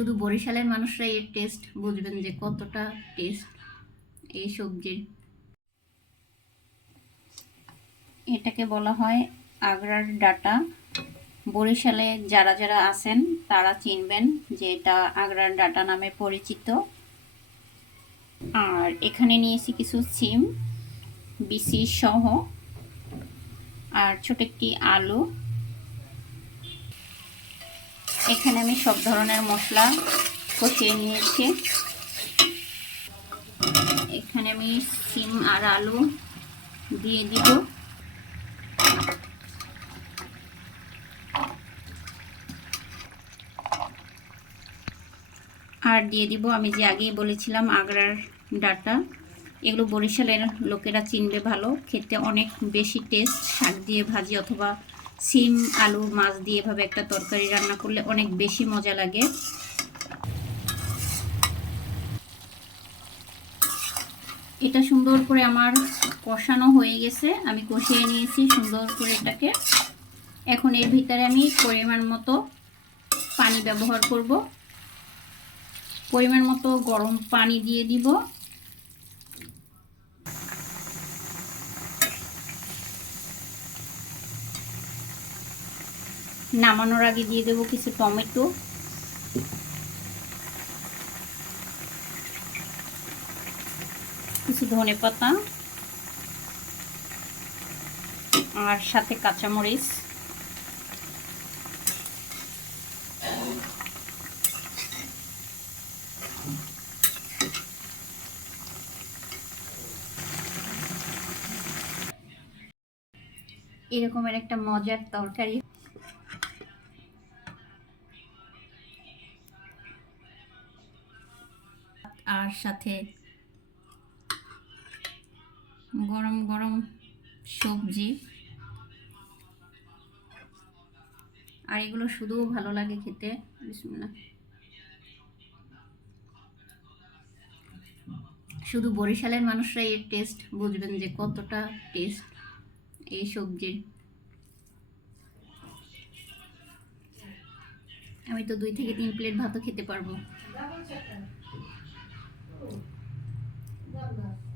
শুধু বরিশালের মানুষরাই এর টেস্ট বুঝবেন যে কতটা টেস্ট এই সবজির এটাকে বলা হয় আগ্রার ডাটা। বরিশালে যারা যারা আছেন, তারা চিনবেন যে এটা আগ্রার ডাটা নামে পরিচিত। আর এখানে নিয়েছি কিছু সিম, বিসি সহ। আর ছোট একটি আলু। এখানে আমি সব ধরনের মশলা কষিয়ে নিয়েছি। এখানে আমি সিম আর আলু দিয়ে দিব। আর দিয়ে দিব, আমি যে আগেই বলেছিলাম, আগ্রার ডাটা। এগুলো বরিশালের লোকেরা চিনবে ভালো, খেতে অনেক বেশি টেস্ট শাক দিয়ে ভাজি অথবা সিম, আলু, মাছ দিয়ে এভাবে একটা তরকারি রান্না করলে অনেক বেশি মজা লাগে। এটা সুন্দর করে আমার কষানো হয়ে গেছে। আমি কষিয়ে নিয়েছি সুন্দর করে এটাকে। এখন এর ভিতরে আমি পরিমাণ মতো পানি ব্যবহার করব। পরিমাণ মতো গরম পানি দিয়ে দিব। নামানোর আগে দিয়ে দেবো কিছু টমেটো। কিছু ধনে পাতা। আর সাথে কাঁচামরিচ। এরকমের একটা মজার তরকারি। আর সাথে গরম গরম সবজি। আর এগুলো শুধু ভালো লাগে খেতে শুধু বরিশালের মানুষরাই এর টেস্ট বুঝবেন যে কতটা টেস্ট এই সবজির। আমি তো দুই থেকে তিন প্লেট ভাতও খেতে পারব। Давно.